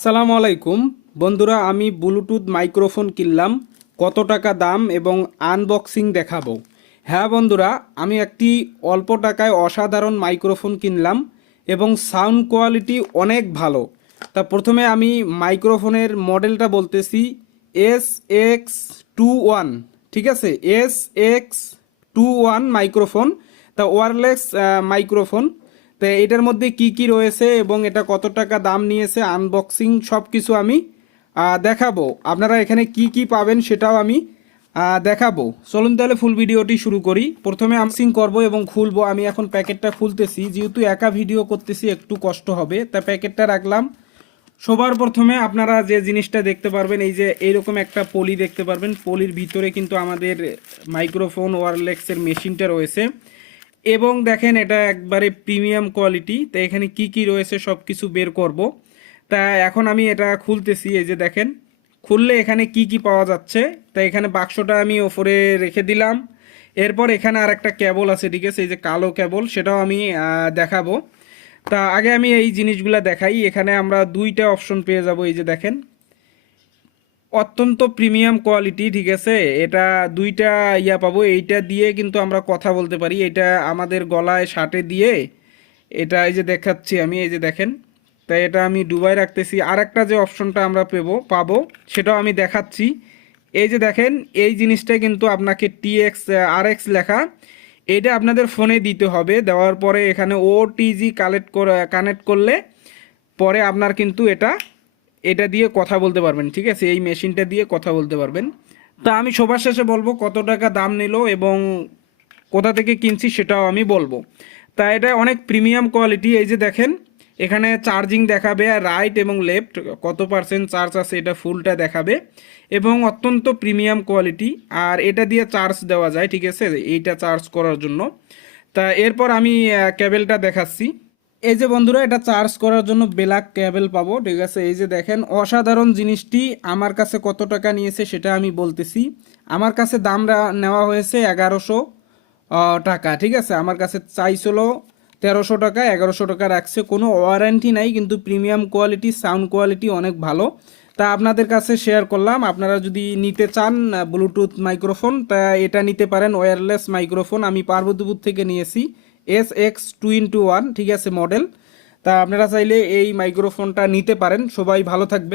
আসসালামু আলাইকুম। বন্ধুরা, আমি ব্লুটুথ মাইক্রোফোন কিনলাম। কত টাকা দাম এবং আনবক্সিং দেখাবো। হ্যাঁ বন্ধুরা, আমি একটি অল্প টাকায় অসাধারণ মাইক্রোফোন কিনলাম এবং সাউন্ড কোয়ালিটি অনেক ভালো। তা প্রথমে আমি মাইক্রোফোনের মডেলটা বলতেছি, এস এক্স টু ওয়ান, ঠিক আছে? S X two one microphone, তা ওয়ারলেস মাইক্রোফোন। তো এটার মধ্যে কি কি রয়েছে এবং এটা কত টাকা দাম নিয়েছে আনবক্সিং সব কিছু আমি দেখাবো। আপনারা এখানে কি কি পাবেন সেটাও আমি দেখাবো। চলুন তাহলে ফুল ভিডিওটি শুরু করি। প্রথমে আনবক্সিং করব এবং খুলবো। আমি এখন প্যাকেটটা খুলতেছি। যেহেতু একা ভিডিও করতেছি, একটু কষ্ট হবে। তা প্যাকেটটা রাখলাম। সবার প্রথমে আপনারা যে জিনিসটা দেখতে পারবেন, এই যে এইরকম একটা পলি দেখতে পারবেন। পলির ভিতরে কিন্তু আমাদের মাইক্রোফোন, ওয়ারলেক্সের মেশিনটা রয়েছে। এবং দেখেন এটা একবারে প্রিমিয়াম কোয়ালিটি, তো এখানে কি কি রয়েছে সব কিছু বের করব। তা এখন আমি এটা খুলতেছি, এই যে দেখেন, খুললে এখানে কি কি পাওয়া যাচ্ছে, তা এখানে বাক্সটা আমি ওপরে রেখে দিলাম। এরপর এখানে আর একটা কেবল আছে, ঠিক আছে, এই যে কালো কেবল, সেটাও আমি দেখাবো। তা আগে আমি এই জিনিসগুলা দেখাই, এখানে আমরা দুইটা অপশন পেয়ে যাব, এই যে দেখেন অত্যন্ত প্রিমিয়াম কোয়ালিটি ঠিক আছে? এটা দুইটা ইয়া পাবো, এইটা দিয়ে কিন্তু আমরা কথা বলতে পারি। এটা আমাদের গলায় শার্টে দিয়ে, এটা এই যে দেখাচ্ছি আমি, এই যে দেখেন। তাই এটা আমি ডুবাই রাখতেছি। আর একটা যে অপশনটা আমরা পেবো, পাবো, সেটাও আমি দেখাচ্ছি। এই যে দেখেন, এই জিনিসটা কিন্তু আপনাকে টিএক্স আর এক্স লেখা। এটা আপনাদের ফোনে দিতে হবে। দেওয়ার পরে এখানে ওটিজি কালেক্ট করে কানেক্ট করলে পরে আপনার কিন্তু এটা এটা দিয়ে কথা বলতে পারবেন ঠিক আছে? এই মেশিনটা দিয়ে কথা বলতে পারবেন। তা আমি সবার শেষে বলব কত টাকা দাম নিল এবং কোথা থেকে কিনছি সেটাও আমি বলব। তা এটা অনেক প্রিমিয়াম কোয়ালিটি এই যে দেখেন এখানে চার্জিং দেখাবে আর রাইট এবং লেফট কত পার্সেন্ট চার্জ আছে এটা ফুলটা দেখাবে এবং অত্যন্ত প্রিমিয়াম কোয়ালিটি আর এটা দিয়ে চার্জ দেওয়া যায় ঠিক আছে? এইটা চার্জ করার জন্য। তা এরপর আমি আহ, কেবেলটা দেখাচ্ছি। এই যে বন্ধুরা, এটা চার্জ করার জন্য ব্ল্যাক কেবল পাবো, ঠিক আছে? এই যে দেখেন, অসাধারণ জিনিসটি আমার কাছে কত টাকা নিয়েছে সেটা আমি বলতেছি। আমার কাছে দামরা নেওয়া হয়েছে এগারোশো টাকা, ঠিক আছে? আমার কাছে চাইছিল তেরোশো টাকা, এগারোশো টাকা রাখছে। কোনো ওয়ারেন্টি নাই, কিন্তু প্রিমিয়াম কোয়ালিটি সাউন্ড কোয়ালিটি অনেক ভালো। তা আপনাদের কাছে শেয়ার করলাম। আপনারা যদি নিতে চান ব্লুটুথ মাইক্রোফোন তা এটা নিতে পারেন ওয়্যারলেস মাইক্রোফোন আমি পার্বতীপুর থেকে নিয়েছি। S X two into one ঠিক আছে মডেল তা আপনারা চাইলে এই মাইক্রোফোনটা নিতে পারেন। সবাই ভালো থাকবেন।